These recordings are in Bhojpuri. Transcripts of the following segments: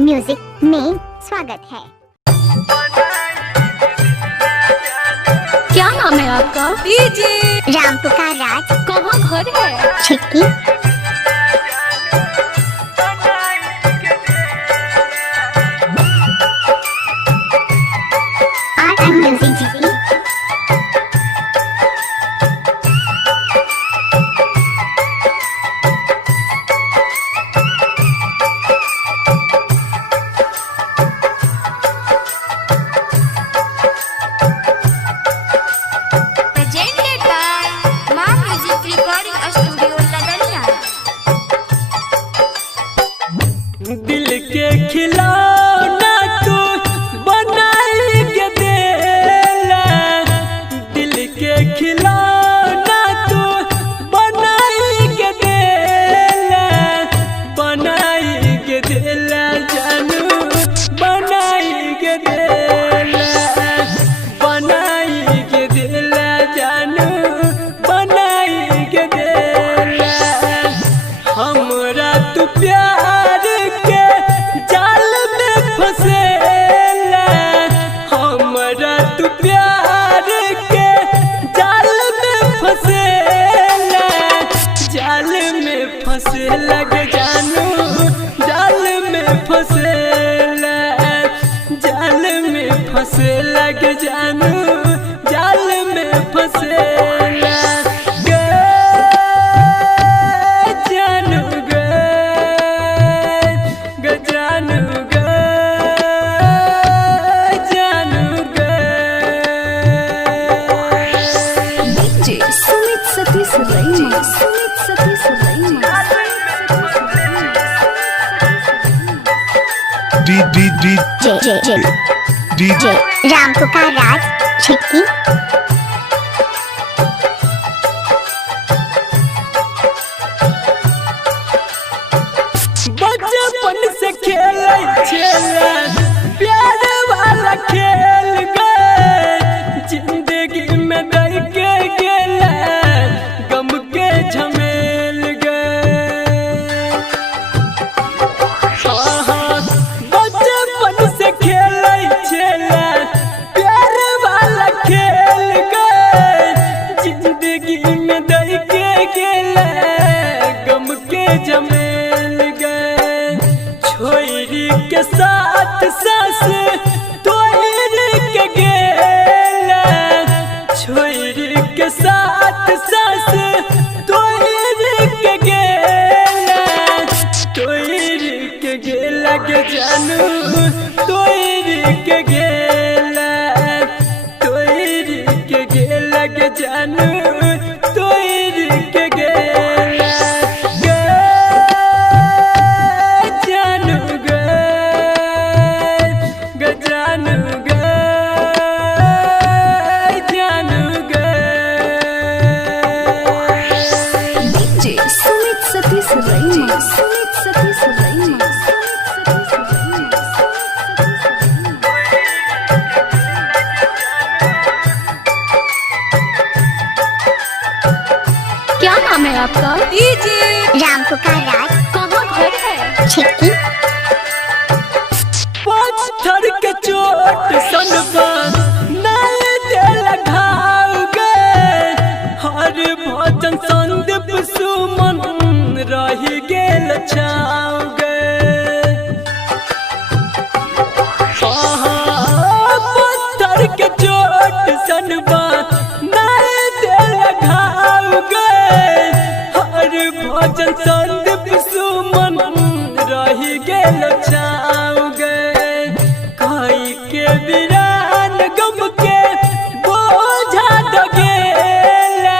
म्यूजिक में स्वागत है। क्या नाम है आपका? डीजे राम पुकार राज। कहाँ घर है? छिटकी। आर्ट म्यूजिक जी। दिल के खिलौना तू बनाई के देला, दिल के खिलौना तू बनाई के देला, बनाई के देला जानू, बनाई के देला, बनाई के देला जानू, बनाई के देला। हमरा तू प्यार के जाल में फसेला, हमरा तू प्यार के जाल में फसेला, जाल में फसेला गे जानू, जाल में फसेला, जाल में फसेला गे जानू, जाल में फसेला। DJ राम पुकार राज। छिटकी। बचपन से खेलै छेला प्यार वाला खेल गए, जिंदगी में दई के गेला गम के झमेल गए। बचपन से खेलै छेला प्यार वाला खेल गए, जिंदगी में दई के गेला गम के झमेल गए। छोरी के साथ सास तोड़ के गेला, छोरी के साथ सास तोड़ के गेला, तोड़ के गेला के जानू, तोड़ के गेला, तोड़ के गेला के जानू, तोड़ के गेला। क्या नाम है आपका? डीजे राम पुकार राज। कहाँ घर है? छिटकी। पत्थर के चोट सनबा नहीं दिल घाव गए, हर भजन संदीप सुमन रही गेल छाव गए। पत्थर के चोट सनबा नहीं दिल घाव गए, हर भजन संदीप सुमन रही गेल छाव गए। काई के वीरान गम के बोझा दगेला,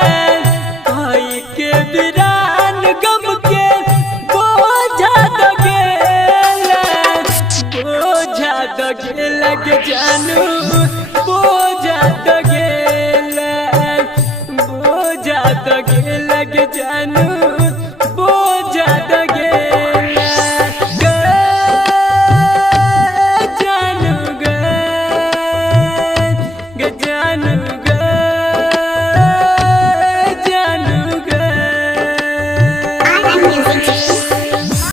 काई के वीरान गम के बोझा दगेला, बोझा दगेला के जानू, बोझा दगेला, बोझा दगेला के जानू, बोझा दगेला। जानू गे, जानू गे, जानू गे। आर्ट म्यूजिक जी।